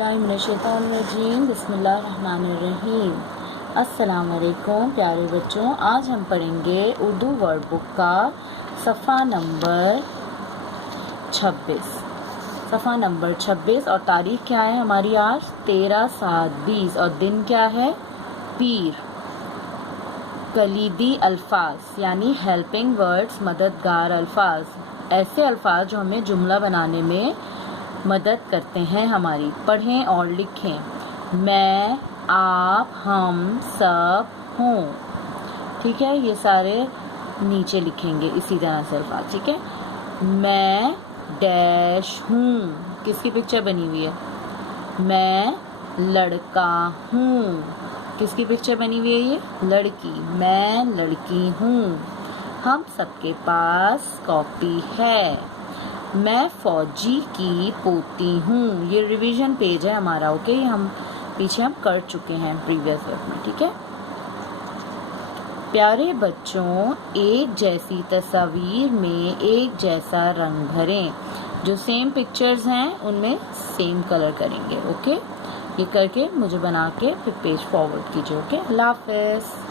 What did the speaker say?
औज़ुबिल्लाहिमिनश्शैतानिर्रजीम बिस्मिल्लाहिर्रहमानिर्रहीम। अस्सलाम वालेकुम प्यारे बच्चों, आज हम पढ़ेंगे उर्दू वर्ड बुक का सफ़ा नंबर 26। सफ़ा नंबर 26 और तारीख क्या है हमारी आज 13/7/20 और दिन क्या है पीर। कलीदी अल्फाज यानी हेल्पिंग वर्ड्स, मददगार अल्फाज, ऐसे अल्फाज जो हमें जुमला बनाने में मदद करते हैं हमारी। पढ़ें और लिखें। मैं, आप, हम, सब, हूँ। ठीक है, ये सारे नीचे लिखेंगे इसी तरह से अल्फाज। ठीक है, मैं डैश हूँ, किसकी पिक्चर बनी हुई है? मैं लड़का हूँ, किसकी पिक्चर बनी हुई है? ये लड़की, मैं लड़की हूँ। हम सबके पास कॉपी है। मैं फौजी की पोती हूँ। ये रिवीजन पेज है हमारा, ओके। हम पीछे कर चुके हैं प्रीवियस ईयर में। ठीक है प्यारे बच्चों, एक जैसी तस्वीर में एक जैसा रंग भरें। जो सेम पिक्चर्स हैं उनमें सेम कलर करेंगे, ओके। ये करके मुझे बना के फिर पेज फॉरवर्ड कीजिए, ओके। अल्लाह हाफ़िज़।